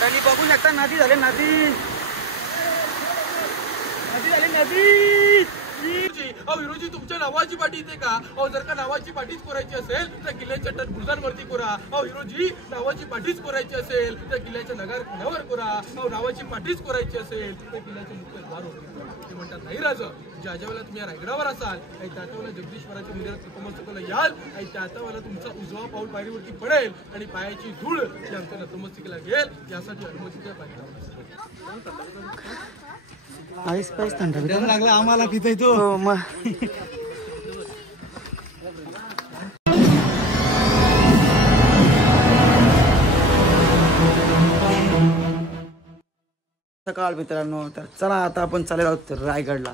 मंडळी बघू शकता नदी झाली नदी झाली नदी। विरोधी तुमच्या नावाची पाठी येते का? जर का नावाची पाठीच कोरायची असेल तर किल्ल्याच्या तटभुजांवरती कोरा। विरोधी नावाची पाठीच कोरायची असेल तर किल्ल्याच्या नगर कोणावर कोरा। नावाची पाठीच कोरायची असेल तर किल्ल्याच्या मुख्य द्वारावर ते म्हणतात नाही राजा, ज्या वेळेला तुम्ही रायगडावर असाल आणि त्या वेळेला जगदीश्वराच्या मंदिरात नतमस्तकाला याल आणि त्या वेळेला तुमचा उजवा पाऊल पायरीवरती पडेल आणि पायाची धूळ जी आमच्या नतमस्तकाला घेईल यासाठी अनुमतीच्या पायरीवर आईस पाईस थंड लागला आम्हाला पितोय तो। सकाळ मित्रांनो, तर चला आता आपण चालेल आहोत रायगडला।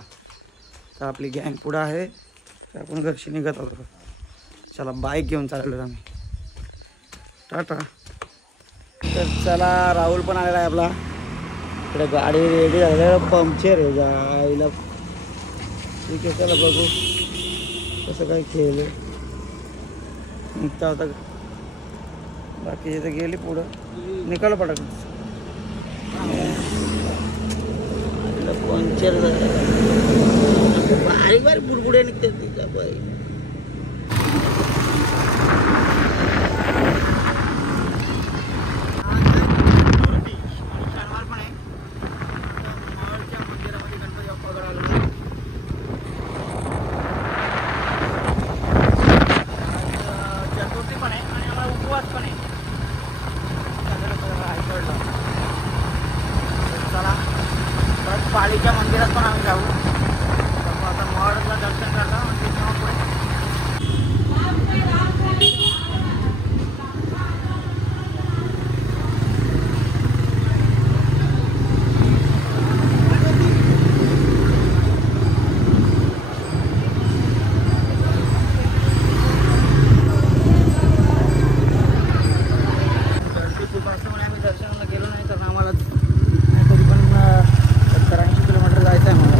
तर आपली गँग पुढं आहे, तर आपण घरशी निघत आहोत। चला बाईक घेऊन चाललो आम्ही, टाटा। तर चला राहुल पण आलेला आहे आपला, इकडे गाडी रेडी झालेला, पंक्चर आहे जायला। ठीक आहे चला बघू कसं काय खेळ निघता होता। बाकी इथे गेली पुढं निकाल पडक पंक्चर बारीक बारीक बुडबुडे निघते तिच्या बाई। पालीच्या मंदिरात पण आम्ही जाऊ। आता महडला दर्शन करता आम्ही दर्शनाला गेलो नाही तर आम्हाला तरी पण 70-80 किलोमीटर जायचं आहे मला।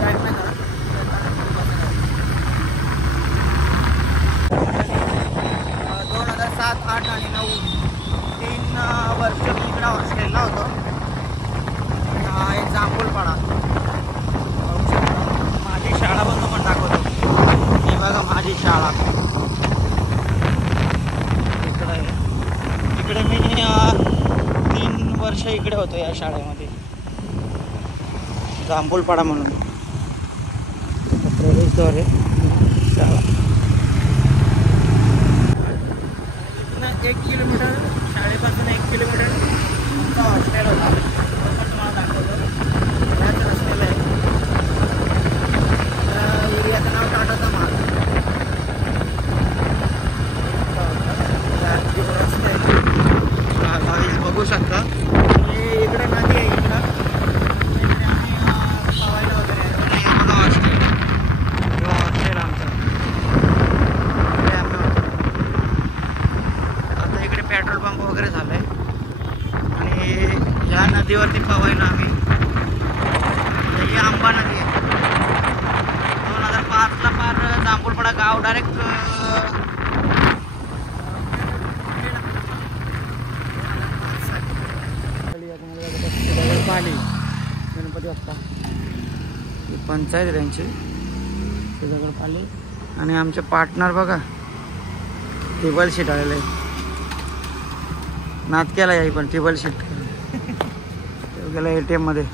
टाईम नाही 2007, 8 आणि 9 3 वर्ष मी इकडे हॉस्टेलला होतो। हा एक जांभूळपाडा, माझी शाळा पण तुम्हाला दाखवतो। हे बघा माझी शाळा इकडे मी 3 वर्ष इकडे होतो या शाळेमध्ये, जांभूळपाडा म्हणून। प्रवेशद्वार आहे शाळा। 1 किलोमीटर शाळेपासून 1 किलोमीटर आमचा हॉस्टेल होता, तुम्हाला दाखवलं याच रस्त्याला आहे। एरियाचं नाव टाटाचा मार्ग। बघू शकता इकडे नदी आहे, इकडं आम्ही पवायला वगैरे हॉस्टेल आमचं। आता इकडे पेट्रोल पंप वगैरे झालं आहे आणि या नदीवरती पवायला आम्ही। ही आंबा नदी आहे, 2005ला पार जांभूळपाडा गाव डायरेक्ट पाली गणपती बाप्पा पंचायत त्यांची दगड पाली। आणि आमचे पार्टनर बघा टेबल शीट आलेलं आहे, नात केला याही पण टेबल शीट गेला ATM मध्ये।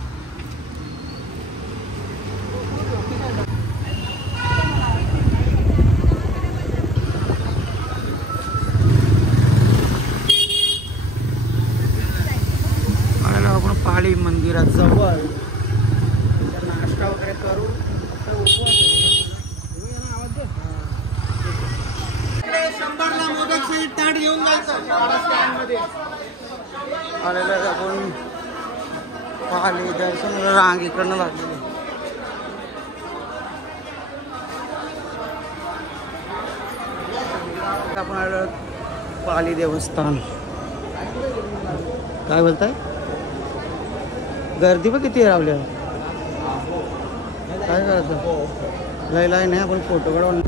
आपण पाली मंदिरात जवळ नाश्ता वगैरे करू। शंभरला मोदक ताट घेऊन जायचं आलेलं आपण पाली दर्शन रांग इकडनं लागलेली। आपण आलो पाली देवस्थान। काय बोलताय? गर्दी पण किती रावली आहे, काय करायचं लय लाईन आहे। आपण फोटो काढून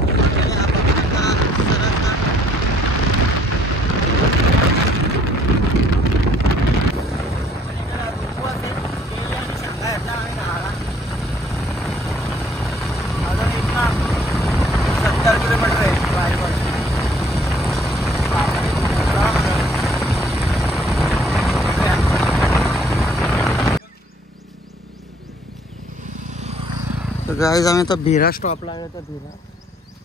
तर गाईज आम्ही आता भिरा स्टॉपला आहे तर भिरा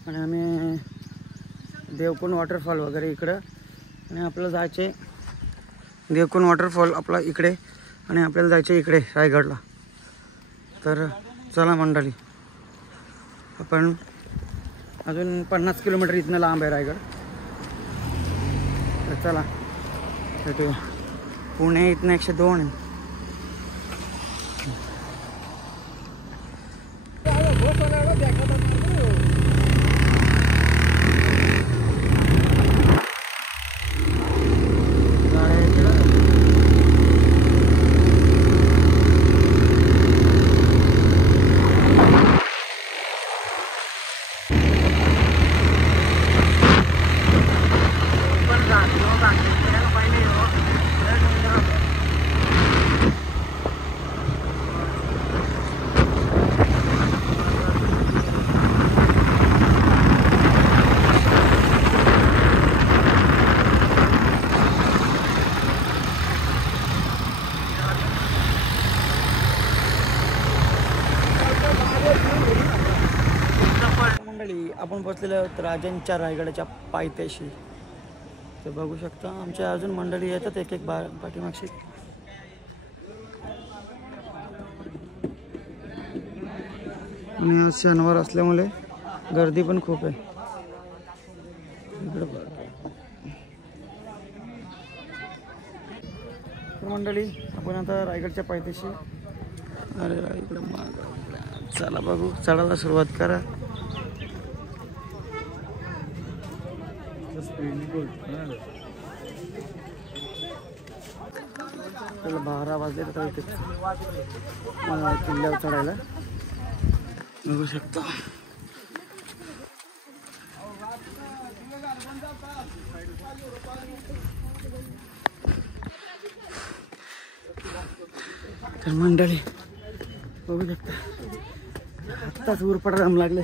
आणि आम्ही देवकुंड वॉटरफॉल वगैरे इकडं आणि आपल्याला जायचे देवकुंड वॉटरफॉल आपला इकडे आणि आपल्याला जायचे इकडे रायगडला. तर चला मंडळी आपण अजून 50 किलोमीटर इथनं लांब आहे रायगड. तर चला भेटूया. पुणे इथनं 102 आहे. आपण पोचलेलो आहोत राजांच्या रायगडाच्या पायथ्याशी. तर बघू शकता आमच्या अजून मंडळी येतात एक एक पाठीमागशी. आणि शनिवार असल्यामुळे गर्दी पण खूप आहे इकडं. मंडळी आपण आता रायगडच्या पायथ्याशी. अरे इकडं चला बघू चढायला सुरुवात करा. त्याला 12 वाजले तर इथे किल्ल्यावर चढायला बघू शकता. तर मंडळी बघू शकता आत्ताच उरपड दम लागले.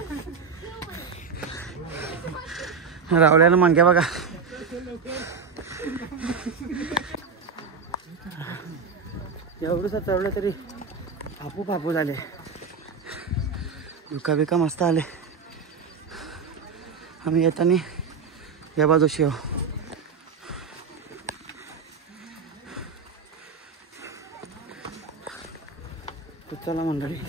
रावल्यानं मांग्या बघा. एवढंच चढलं तरी फापू झाले. दुका बिका मस्त आले. आम्ही येताना या बाजूशी आहो. चला मंडळी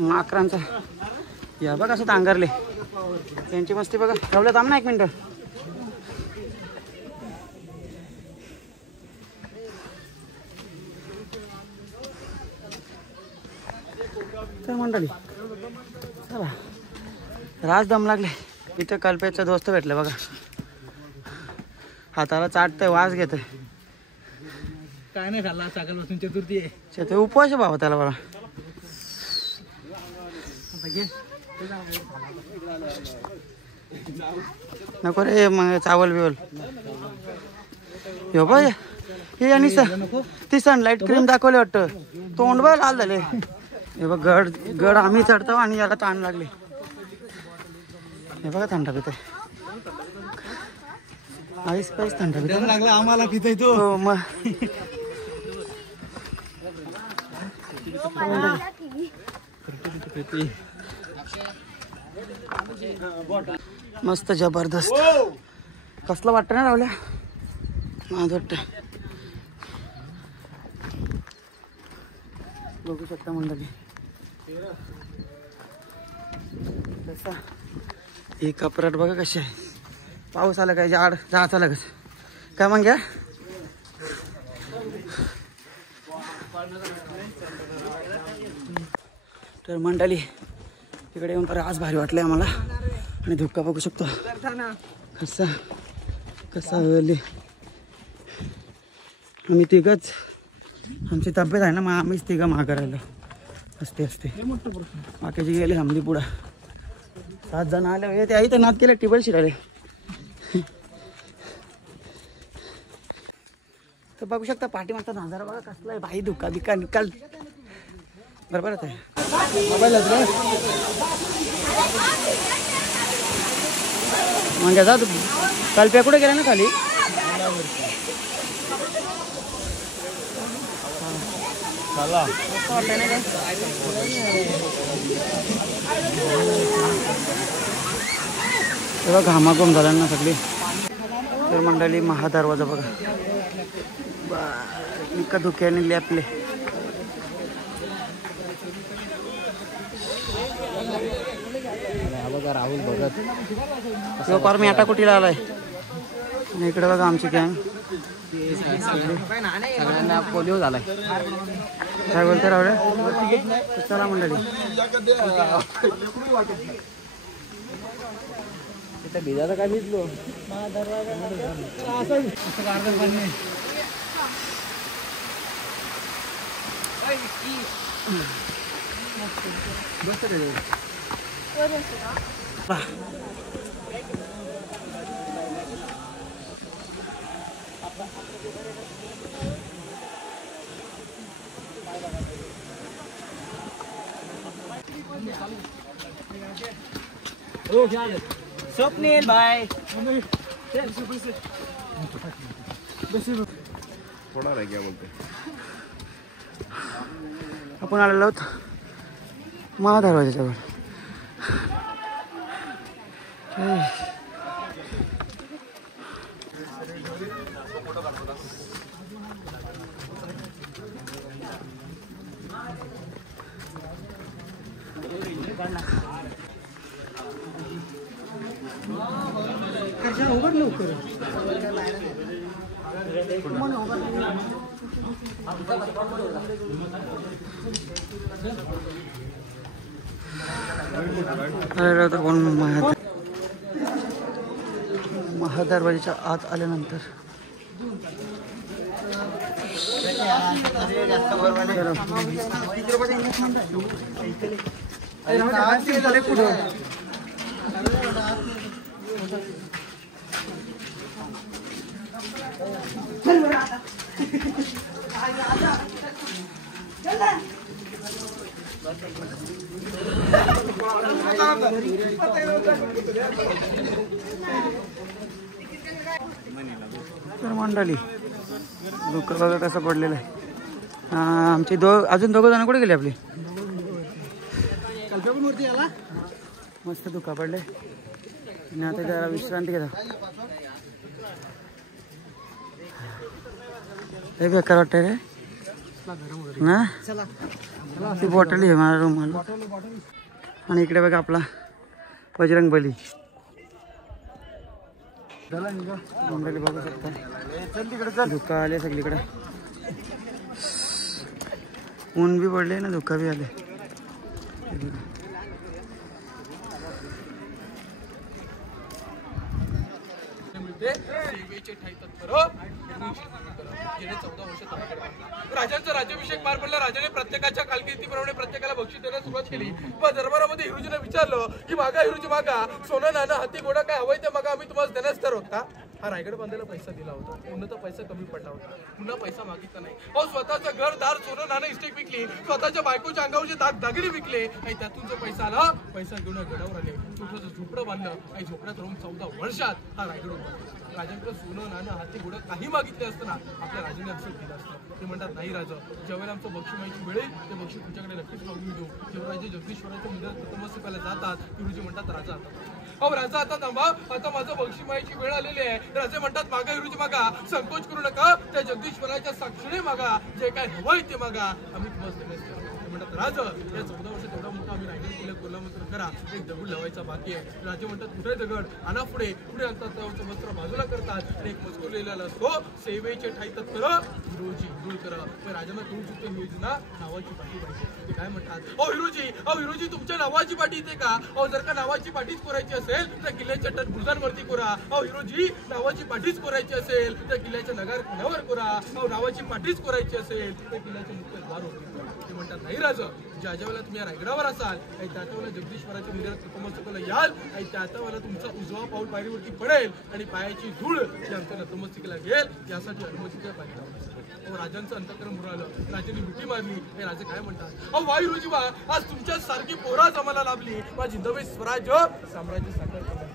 माकरांचा या बघा असं तांगरले त्यांची मस्ती बघा. ठेवलं थांब ना 1 मिनिट. तर मंडळी चला राज दम लागले. इथं कल्पेचा दोस्त भेटले बघा. हाताला चाटतंय वास घेतोय. काय नाही खाल्ला सकाळपासून चतुर्थी आहे. ते उपवास आहे बाबा त्याला बघा. नको रे मग चावल बिवल. हो बाय हे आणि ती सनलाईट क्रीम दाखवली वाटतं. तोंड बघ लाल झाले. हे बघ गड आम्ही चढतो आणि याला ताण लागले. हे बघा थंडा पिते आईस पाईस थंडा पिते लागला आम्हाला पिते तो. हो मग मस्त जबरदस्त. कसलं वाटतं ना रावल्या. माझं वाटतं बघू शकता मंडळी कसा ही कपराट बघा कशी आहे. पाऊस आला काय झाड जायचं लगेच काय मग घ्या. तर मंडळी इकडे येऊन तर आज भारी वाटले आम्हाला. आणि धुक्का बघू शकतो कसा कसा वेळले. आम्ही तिघच आमची तब्येत आहे ना मग आम्हीच तिघं महाग राहिलो. असते बाकीचे गेले हमली पुढं. 7 जण आले ते इथं नाद केले टेबल शिराले. तर बघू शकता पाठीमागचा नजारा बघा कसला आहे भाई. धुका बिका निकाल बरोबरच आहे. म्हणजे जा कल्प्या कुठे गेला ना खाली. तेव्हा घामाघूम झाला ना सगळी. तर मंडळी महादरवाजा बघा इतका धुक्याने लॅपले. बघा राहुल बघत पार मी आता कुठे आलाय. इकडे बघा आमची गँग पोलिओ झालाय. काय बोलते राहुल. चला मंडळी भिजायला काय भिजलो. स्वप्नील भाई होणार आहे क्या बोलते. आपण आलेलो आहोत महादरवाजाच्यावर. महादरवाजाच्या आत आल्यानंतर तर मंडळी दुःख बघा कसं पडलेलं आहे. आमचे अजून 2 जण कुठे गेले आपले. मस्त दुःखा पडले आणि आता जरा विश्रांती घेता. हे बेकार वाटतंय रे ना. ती बॉटल आहे माझ्या रूमला. आणि इकडे बघा आपला बजरंग बली. मंडळी बघू शकता धुका आले सगळीकडे. ऊन बी पडले ना धुका बी आले. राजांचा राज्याभिषेक पार पडला. राजाने प्रत्येकाच्या कालकिर्दीप्रमाणे प्रत्येकाला बक्षीस देण्यास सुरुवात केली. पण दरबारामध्ये हिरोजीने विचारलं की मागा हिरोजी मागा सोनं नाणं हाती घोडा काय हवंय ते मागा आम्ही तुम्हाला देण्यास तर होता. हा रायगड बांधायला पैसा दिला होता. पुन्हा तर पैसा कमी पडला होता. पुन्हा पैसा मागितला नाही. अहो स्वतःचं घर दार सोनं नाणं इस्टेक विकली. स्वतःच्या बायकोच्या अंगावरचे दागिने विकले आणि त्यातून जो पैसा आला पैसा घेऊन गडावर आले. छोटंसं झोपडं बांधलं आणि झोपड्यात राहून 14 वर्षात हा रायगड उभारला. राजांकडे सोनं नाणं हाती घोडं काही मागितले असतं ना आपल्या राजाने ऍक्सेप्ट केलं असतं. ते म्हणतात नाही राजा ज्यावेळेला आमचं बक्षी माहिती मिळेल ते बक्षी तुमच्याकडे नक्कीच मागून देऊ. जेव्हा राजे जगदीश्वराच्या मंदिरात नतमस्तकाला जातात गुरुजी म्हणतात राजा आता. अहो राजा आता थांबा आता माझं बक्षी माहिती वेळ आलेली आहे. राजे म्हणतात मागा हिरोजी मागा संकोच करू नका. त्या जगदीश्वराच्या साक्षीने मागा जे काय हवंय ते मागा आम्ही तुम्हाला देण्यास म्हणतात. राजा या 14 वर्ष तेवढा मोठा आम्ही रायगड किल्ला कोल्हा मात्र करा. एक दगड लावायचा बाकी आहे. राजे म्हणतात कुठे दगड आणा पुढे पुढे आणतात. त्यावरचं वस्त्र बाजूला करतात आणि एक मजकूर लिहिलेला असतो सेवेचे ठाई तत्पर हिरोजी हिंदुळ करा. राजांना कळू चुकते हिरोजीना नावाची पाठी पाहिजे. ते काय म्हणतात अहो हिरोजी तुमच्या नावाची पाठी येते का. अहो जर का नावाची पाठीच कोरायची असेल तर किल्ल्याच्या बुरुजांवरती कोरा. अहो हिरोजी नावाची पाठीच कोरायची असेल तर किल्ल्याच्या नगार कोण्यावर कोरा. अहो नावाची पाठीच कोरायची असेल तर किल्ल्याच्या मुख्य द्वार होती. ते म्हणतात नाही राजा ज्या वेळेला तुम्ही रायगडावर असाल आणि त्याच्या वेळेला जगदीश जगदीश्वराच्या मंदिरात नतमस्तकाला याल आणि त्या वेळेला तुमचा उजवा पाऊल पायरीवरती पडेल आणि पायाची धूळ जी आमच्या नतमस्तकाला घेईल यासाठी अनुमतीच्या पाहिजे. राजांचं अंतकरण मुरालं, राजांनी मिठी मारली. हे राजे काय म्हणतात, अहो वा विरोजी वा, आज तुमच्या सारखी पोराच आम्हाला लाभली. माझी नवे स्वराज्य साम्राज्य साकार करण्यात.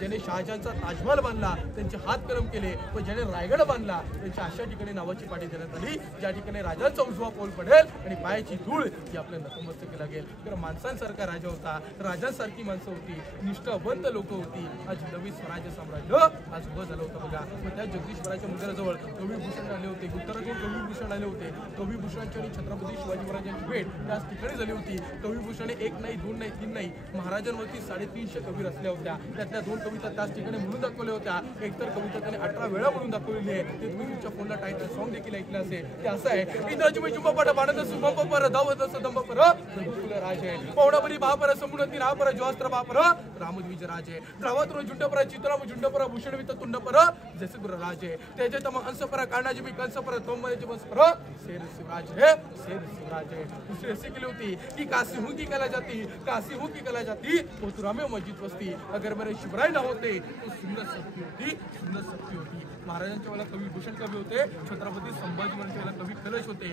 ज्याने शहाजहानचा ताजमहल बांधला त्यांचे हात करम केले, व ज्याने रायगड बांधला त्यांच्या अशा ठिकाणी नावाची पाठी देण्यात आली ज्या ठिकाणी राजांचा उजवा पाऊल पडेल आणि पायाची धूळ ही आपल्या नतमस्तकाला लागेल. तर माणसांसारखा राजा होता, राजांसारखी माणसं होती, निष्ठावंत लोक होती. आज नवी स्वराज्य साम्राज्य आज उभं झालं होतं बघा. मग त्या जगदीश्वराच्या मंदिराजवळ कविभूषण आले होते, उत्तरातून कविभूषण आले होते. कविभूषणांची आणि छत्रपती शिवाजी महाराजांची भेट त्याच ठिकाणी झाली होती. कविभूषणे 1 नाही 2 नाही 3 नाही, महाराजांवरती 350 कवी रचल्या होत्या. त्यातल्या 2 कविता त्याच ठिकाणी म्हणून दाखवल्या होत्या. एक तर कविता त्याने 18 वेळा म्हणून दाखवलेली आहे. ते तुम्ही तुमच्या फोनला टायटल सॉन्ग देखील ऐकलं असेल. ते असं आहे, इंद्राजी मी जुंबापाटा बाणद सुंभ पर धावत सदंब पर रघुकुल राजे पौडाबली महापर समुनती रापर ज्वास्त्र बापर रामद्विज राजे द्रावत्र झुंडपर चित्राम झुंडपर भूषण वित तुंडपर जसे गुर राजे तेजे तम अंशपर काणाजी मी कंसपर तोमजे बसपर शेर शिवराज है शेर शिवराज है. दुसरी अशी केली होती की काशी हूं की कला जाती, काशी हूं की कला जाती मथुरा में मस्जिद वस्ती, अगर मेरे शिवराय न होते तो सुंदर शक्ती होती, सुंदर शक्ती होती. महाराजांच्या वेळेला कवी भूषण कवी होते, छत्रपती संभाजी महाराजांच्या वेळेला कवी कलश होते.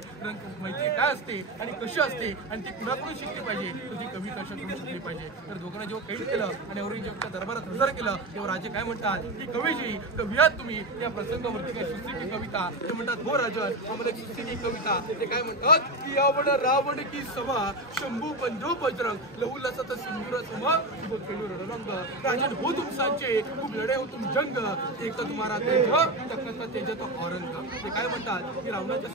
माहिती काय असते आणि कशी असते आणि ती कुणाकडून शिकली पाहिजे, तुझी कवी कशाकडून शिकली पाहिजे. तर दोघांना जेव्हा कैद केलं आणि औरंगजेबाच्या दरबारात हजर केलं तेव्हा राजे काय म्हणतात की कवीजी कवी आहात तुम्ही, या प्रसंगावरती काय सुस्ती कविता. ते म्हणतात हो राजन आम्हाला एक सुस्ती कविता. ते काय म्हणतात की यावण रावण की सभा शंभू पंजो बजरंग लहू लसत सिंदूर समा रंग राजन हो तुम सांचे खूप लढे हो तुम जंग एक तर तुम्हाला तेज तकत तेज तो औरंग. ते काय म्हणतात की रावणाच्या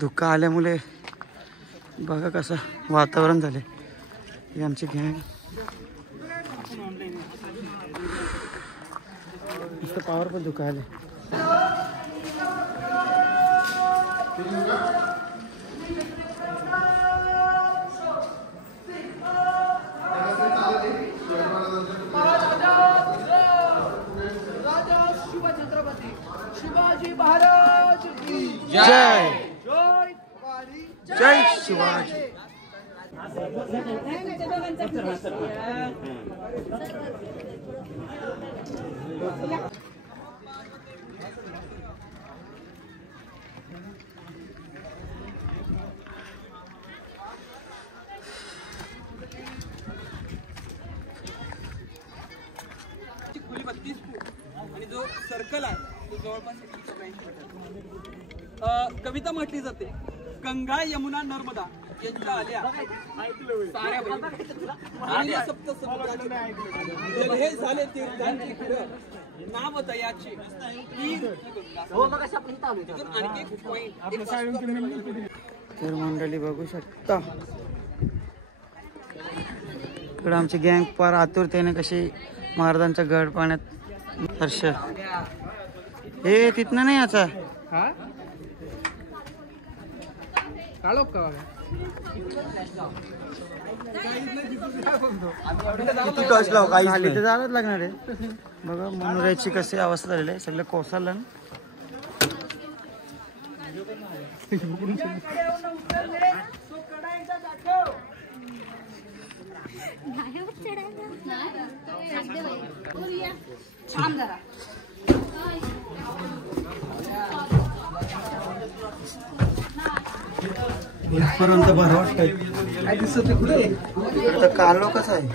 धुक्क आल्यामुळे बघा कसं वातावरण झाले. ही आमची गँग नुसतं पावर पण धुक्क आले. शिवाजी महाराज की जय जय जय शिवाजी. खोली 32 फूट आणि जो सर्कल आहे तो जवळपास 180 मीटर. कविता म्हटली जाते, गंगा यमुना नर्मदा यांच्या आल्या साऱ्या बहिणी सप्त समुद्राची जग हे झाले तीर्थांची खरं नाव दयाची आणखी एक पॉइंट. तर मंडळी बघू शकता इकडं आमची गँग पार आतुरतेने कशी महाराजांच्या गड पाण्यात. हर्ष हे तिथनं नाही याचा खाली तर जायलाच लागणार आहे. बघा मनोऱ्याची कशी अवस्था झालेली आहे, सगळं कोसळलं. इथपर्यंत बरं वाटतंय. काय दिसत कुठे इकडे कालो कसा आहे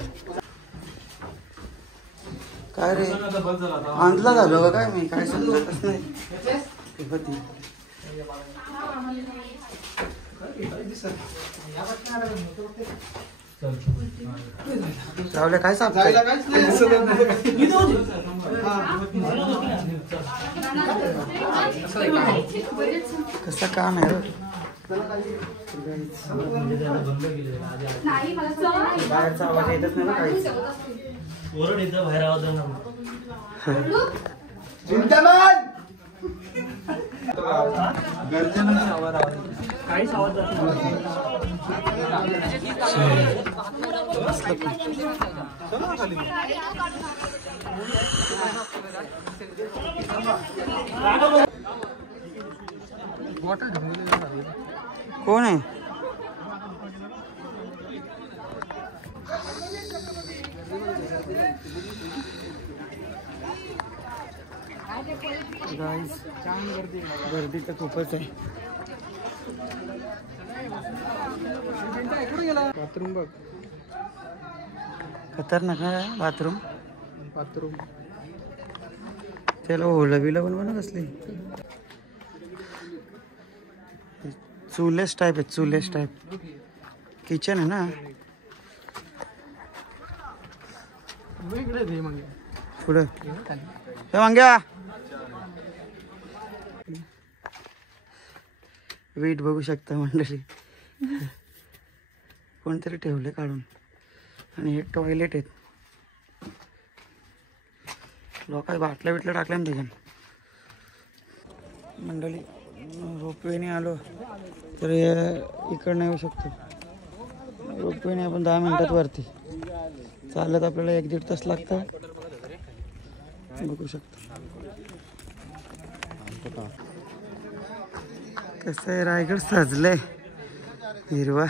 काय रे आणला झालो का काय मी काय समजतच नाही. चावले काय साप कसा काम आहे बाहेरचा आवाज येतच नाही ना काहीच. ओरड येतं बाहेर आवाज काहीच आवाज बॉटल कोण आहे? गाईस गर्दी तर खूपच आहे. बाथरूम बघ, खतरनाक आहे बाथरूम. बाथरूम त्याला ओलं बिलं बनवा कसली. चुलेस टाईप आहे, चुलेस टाईप किचन आहे ना. पुढं हे वांग्या वीट बघू शकता मंडळी. कोणतरी ठेवले काढून. आणि हे टॉयलेट आहेत. लोक बाटल्या बिटल्या टाकल्या ना त्याच्यानं. मंडळी रोपवेने आलो तर इकडनं येऊ शकतो. रोपवेने आपण 10 मिनिटात वरती. चालत आपल्याला 1-1.5 तास लागतं. बघू शकतो कसं आहे रायगड सजलंय हिरवा.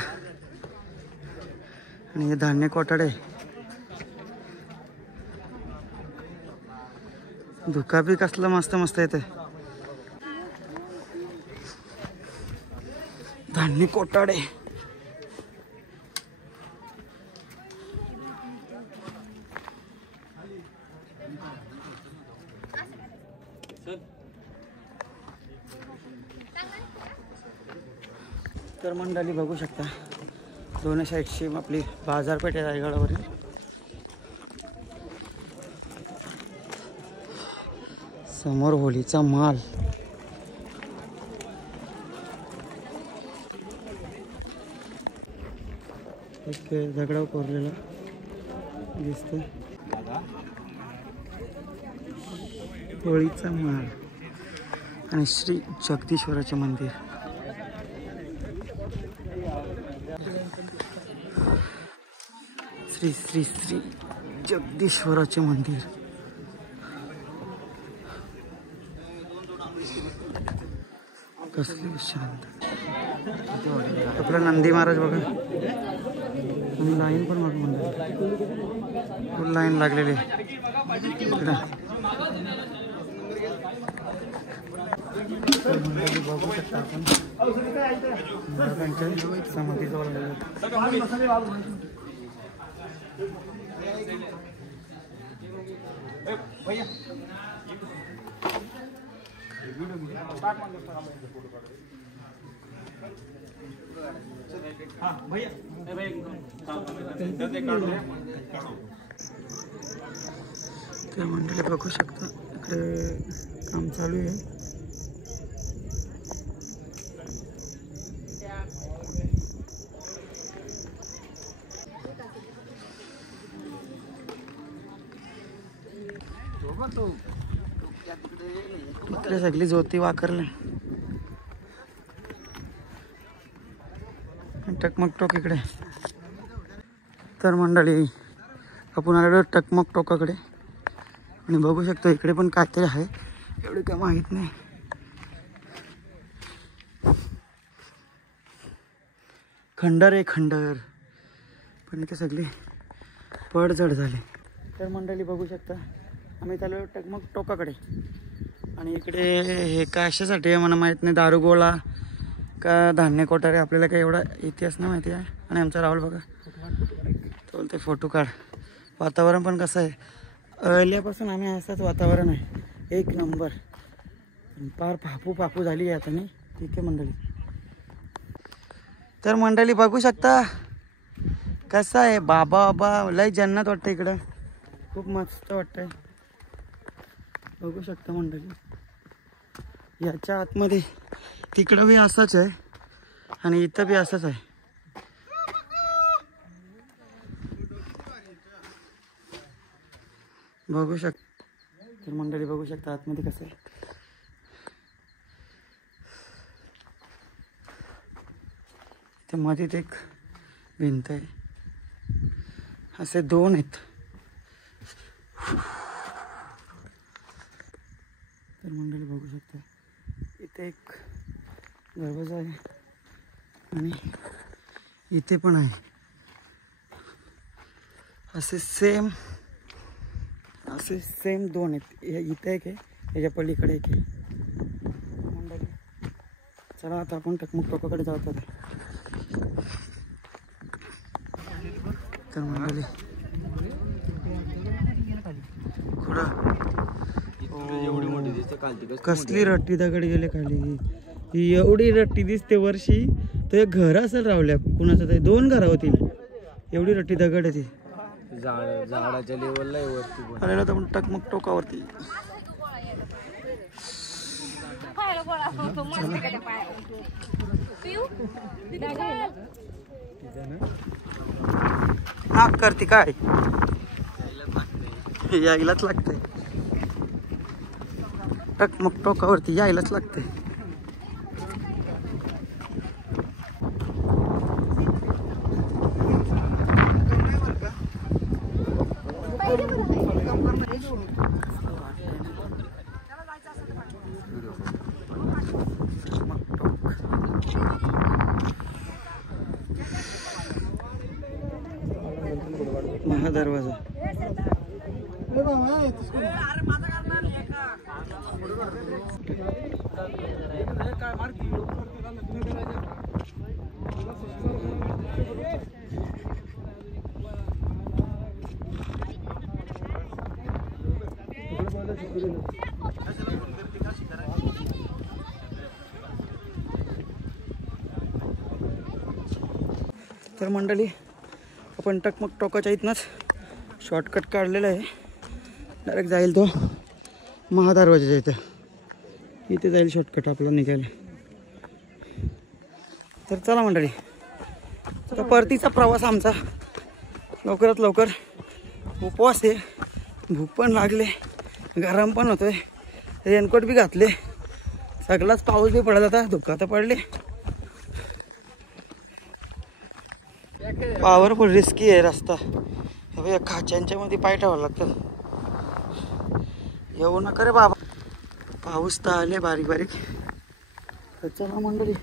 आणि हे धान्य कोठाडे. धुका बी कसलं मस्त मस्त येते. धान्य कोठाडे. तर मंडळी बघू शकता 2 साईडची आपली बाजारपेठ आहे रायगडावरील. समोर होलीचा माल. एक दगडावर कोरलेला दिसतोय. होळीचा माल आणि श्री जगदीश्वराचे मंदिर. श्री श्री श्री जगदीश्वराचे मंदिर. कसले शांत. आपला नंदी महाराज बघा. आणि लाईन पण बघा मंदिर. फुल लाईन लागलेली आहे. बघू शकता आपण समाधीजवळ. त्या मंडळी बघू शकता इकडे काम चालू आहे. इकडे सगळी ज्योती वाकरले. टकमक टोक इकडे. तर मंडळी आपण आलेलो टकमक टोकाकडे. आणि बघू शकतो इकडे पण काहीतरी आहे. एवढं काय माहित नाही. खंडर आहे खंडर. पण इथे सगळे पडझड झाले. तर मंडळी बघू शकता आम्ही चाललो टकमक टोकाकडे. आणि इकडे हे कशासाठी आहे मला माहीत नाही. दारू गोळा का धान्य कोठारे आपल्याला काही एवढा इतिहास नाही माहिती आहे. आणि आमचा राहुल बघा तो बोलते फोटो काढ. वातावरण पण कसं आहे. अहिल्यापासून आम्ही असंच वातावरण आहे. 1 नंबर. पार फापू फापू झाली आहे आता नाही. ठीक आहे मंडळी. तर मंडळी बघू शकता कसं आहे. बाबा बाबा लय जन्नत वाटतं इकडं. खूप मस्त वाटतंय. बघू शकता मंडळी. याच्या आतमध्ये तिकडं बी असंच आहे आणि इथं बी असंच आहे. बघू शकता. तर मंडळी बघू शकता आतमध्ये कसं आहे. ते मध्येच एक भिंत आहे. असे 2 आहेत. तर मंडळी बघू शकता इथे एक दरवाजा आहे. आणि इथे पण आहे. असे सेम दोन आहेत. इथे एक आहे, याच्या पलीकडे एक आहे. मंडळी चला आता आपण टकमक टोकाकडे जात होतो. तर मंडळी कसली रट्टी दगड गेले खाली. एवढी रट्टी दिसते वर्षी. तर घर असेल रावल्या कुणाचं तरी, 2 घरं होतील एवढी रट्टी दगड आहे ती. झाडाच्या लेवलला आहे वरती. आलेला तर आपण टकमक टोकावरती. हा करते काय यायलाच लागतंय. टकमक टोकावरती यायलाच लागतंय. महादरवाजा. तर मंडळी आपण टकमक टोकाच्या इथनंच शॉर्टकट काढलेला आहे. डायरेक्ट जाईल तो महादरवाजाच्या इथं. इथे जाईल शॉर्टकट आपला निघायला. तर चला मंडळी आता परतीचा प्रवास आमचा लवकरात लवकर. उपवास आहे, भूक पण लागले, गरम पण होतोय. रेनकोट बी घातले. सगळाच पाऊस बी पडत होता, धुका तर पडले. पॉवरफुल रिस्की आहे रस्ता. हे खाच्यांच्या मध्ये पाय ठेवावं लागतं. येऊ नका रे बाबा. पाऊस तर आले बारीक बारीक. तर चला मंडळी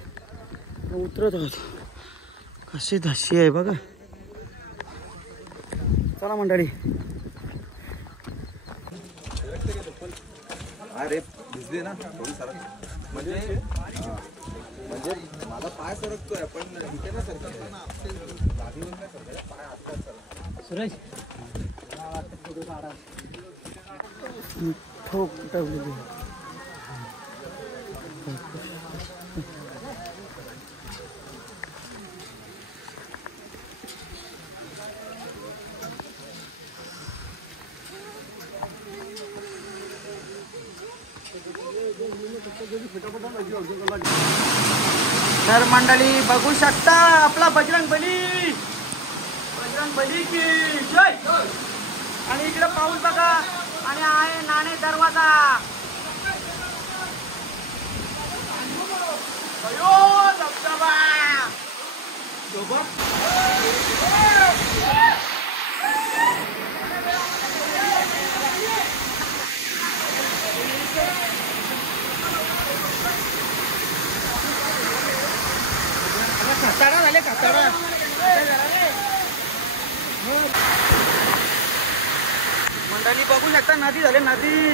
उतरत आहोत. कशी धाशी आहे बघा. चला मंडळी. अरे भिजले ना म्हणजे माझा पाय सरकतोय पण इथे ना सुरेश ठोक टाकलेली. तर मंडळी बघू शकता आपला बजरंग बली की जय. आणि इकडे पाऊस बघा आणि आहे नाणे दरवाजा. अयो धबधबा. खाताडा झाले खाताडा. मंडळी बघू शकता नदी झाली. नदी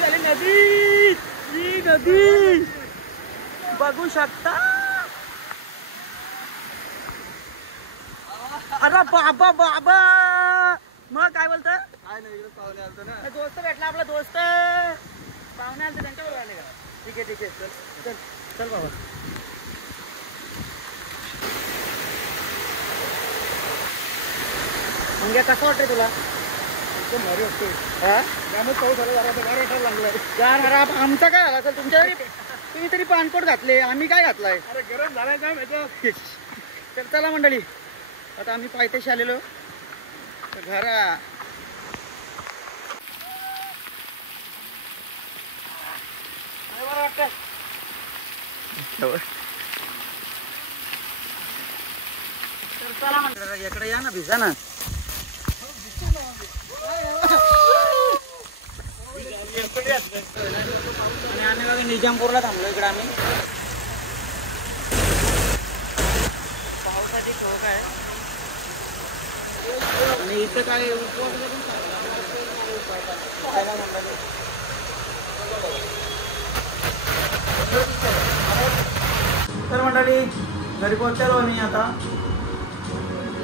झाली. नदी बघू शकता. अरे बाबा बाबा. मग काय बोलत? दोस्त भेटला आपला दोस्त. पाहुणे आलते त्यांच्यावर आले का? ठीक आहे चल चल चल बाबा. म्हणजे कसं वाटतंय तुला? भारी वाटतंय. त्यामुळे पाऊस आला जरा भारी वाटायला लागलाय. यार आमचा काय झाला असेल तुमच्या तरी. तुम्ही तरी पानकोट घातले, आम्ही काय घातलाय? अरे गरम झालाय काय माहिती. तर चला मंडळी आता आम्ही पायथ्याशी आलेलो घरा. बरं वाटतं. तर चला मंडळी इकडे या ना, भिजा ना. आणि आम्ही बघा निजामपूरला थांबलो. इकडे आम्ही मोठी शौक आहे आणि इथं काय उपवासाला पण खायला म्हणलं तर मंडळी घरी पोहोचलो आम्ही आता.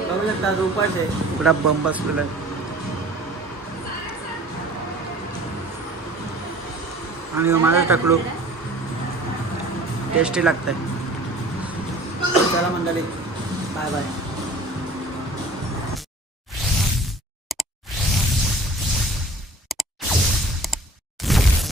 बघू शकता आज उपास आहे. पुढा बंब बसलेला आहे आणि माझं टाकलो टेस्टी लागतंय. चला मंडळी बाय बाय.